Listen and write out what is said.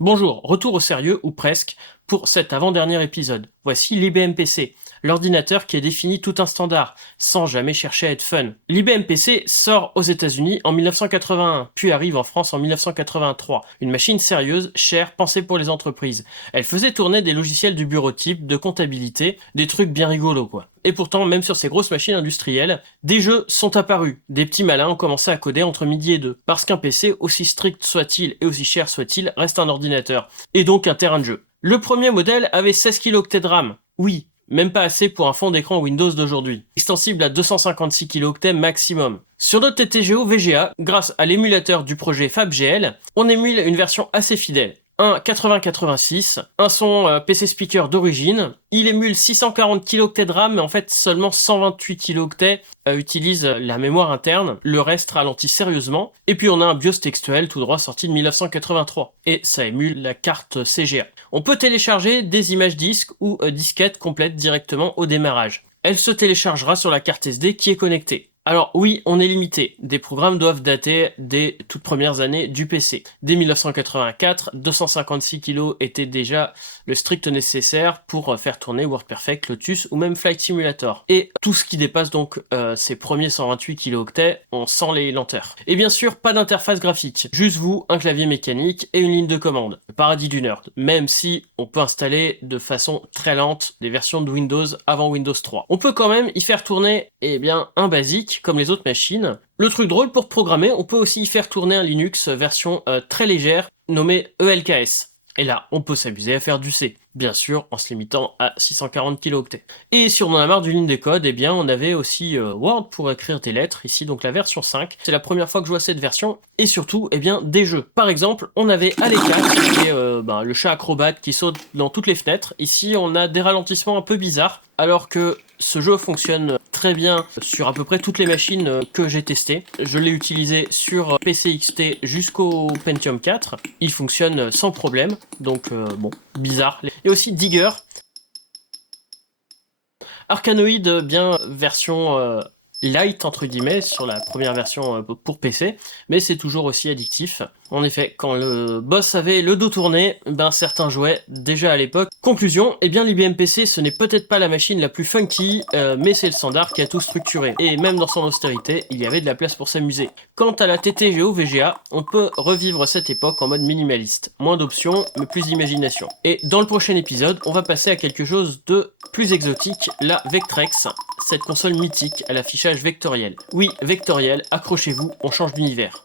Bonjour, retour au sérieux, ou presque, pour cet avant-dernier épisode. Voici l'IBM PC, l'ordinateur qui a défini tout un standard, sans jamais chercher à être fun. L'IBM PC sort aux États-Unis en 1981, puis arrive en France en 1983. Une machine sérieuse, chère, pensée pour les entreprises. Elle faisait tourner des logiciels du bureau type, de comptabilité, des trucs bien rigolos quoi. Et pourtant, même sur ces grosses machines industrielles, des jeux sont apparus. Des petits malins ont commencé à coder entre midi et deux. Parce qu'un PC, aussi strict soit-il et aussi cher soit-il, reste un ordinateur. Et donc un terrain de jeu. Le premier modèle avait 16 kilooctets de RAM. Oui, même pas assez pour un fond d'écran Windows d'aujourd'hui. Extensible à 256 kilooctets maximum. Sur notre TTGO VGA, grâce à l'émulateur du projet FabGL, on émule une version assez fidèle. Un 8086, un son PC speaker d'origine. Il émule 640 kilooctets de RAM, mais en fait seulement 128 kilooctets utilisent la mémoire interne. Le reste ralentit sérieusement. Et puis on a un BIOS textuel tout droit sorti de 1983. Et ça émule la carte CGA. On peut télécharger des images disques ou disquettes complètes directement au démarrage. Elle se téléchargera sur la carte SD qui est connectée. Alors oui, on est limité. Des programmes doivent dater des toutes premières années du PC. Dès 1984, 256 kg était déjà le strict nécessaire pour faire tourner WordPerfect, Lotus ou même Flight Simulator. Et tout ce qui dépasse donc ces premiers 128 kilooctets, on sent les lenteurs. Et bien sûr, pas d'interface graphique. Juste vous, un clavier mécanique et une ligne de commande. Le paradis du nerd. Même si on peut installer de façon très lente des versions de Windows avant Windows 3. On peut quand même y faire tourner un basique comme les autres machines. Le truc drôle, pour programmer, on peut aussi y faire tourner un Linux version très légère nommée ELKS. Et là, on peut s'amuser à faire du C, bien sûr en se limitant à 640 kilooctets. Et si on en a marre d'une ligne de code, on avait aussi Word pour écrire des lettres, ici donc la version 5. C'est la première fois que je vois cette version, et surtout, des jeux. Par exemple, on avait Aleka, qui est le chat acrobate qui saute dans toutes les fenêtres. Ici, on a des ralentissements un peu bizarres, alors que ce jeu fonctionne très bien sur à peu près toutes les machines que j'ai testées. Je l'ai utilisé sur PC XT jusqu'au Pentium 4. Il fonctionne sans problème, donc bizarre. Et aussi Digger. Arkanoid, bien version light entre guillemets sur la première version pour PC, mais c'est toujours aussi addictif. En effet, quand le boss avait le dos tourné, certains jouaient déjà à l'époque. Conclusion, l'IBM PC ce n'est peut-être pas la machine la plus funky, mais c'est le standard qui a tout structuré. Et même dans son austérité, il y avait de la place pour s'amuser. Quant à la TTGO VGA, on peut revivre cette époque en mode minimaliste. Moins d'options, mais plus d'imagination. Et dans le prochain épisode, on va passer à quelque chose de plus exotique, la Vectrex, cette console mythique à l'affichage vectoriel. Oui, vectoriel, accrochez-vous, on change d'univers.